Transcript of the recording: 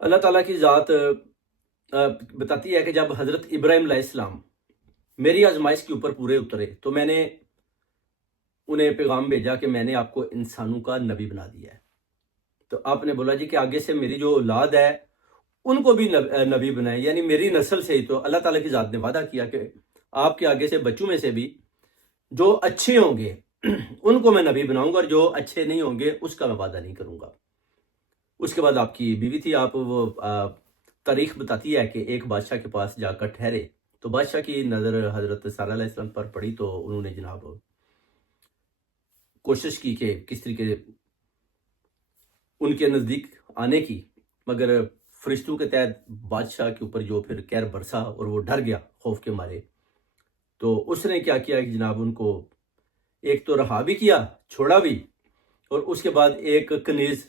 اللہ تعالیٰ کی ذات بتاتی ہے کہ جب حضرت ابراہیم علیہ السلام میری آزمائش کے اوپر پورے اترے تو میں نے انہیں پیغام بھیجا کہ میں نے آپ کو انسانوں کا نبی بنا دیا ہے۔ تو آپ نے بولا جی کہ آگے سے میری جو اولاد ہے ان کو بھی نبی بنائیں، یعنی میری نسل سے ہی۔ تو اللہ تعالیٰ کی ذات نے وعدہ کیا کہ آپ کے آگے سے بچوں میں سے بھی جو اچھے ہوں گے ان کو میں نبی بناؤں گا، اور جو اچھے نہیں ہوں گے اس کا میں وعدہ نہیں کروں گا۔ اس کے بعد آپ کی بیوی تھی، آپ وہ تاریخ بتاتی ہے کہ ایک بادشاہ کے پاس جا کر ٹھہرے تو بادشاہ کی نظر حضرت سارہ علیہ السلام پر پڑی، تو انہوں نے جناب کوشش کی کہ کس طریقے ان کے نزدیک آنے کی، مگر فرشتوں کے تحت بادشاہ کے اوپر جو پھر قہر برسا اور وہ ڈر گیا خوف کے مارے۔ تو اس نے کیا کیا کہ جناب ان کو ایک تو رہا بھی کیا، چھوڑا بھی، اور اس کے بعد ایک کنیز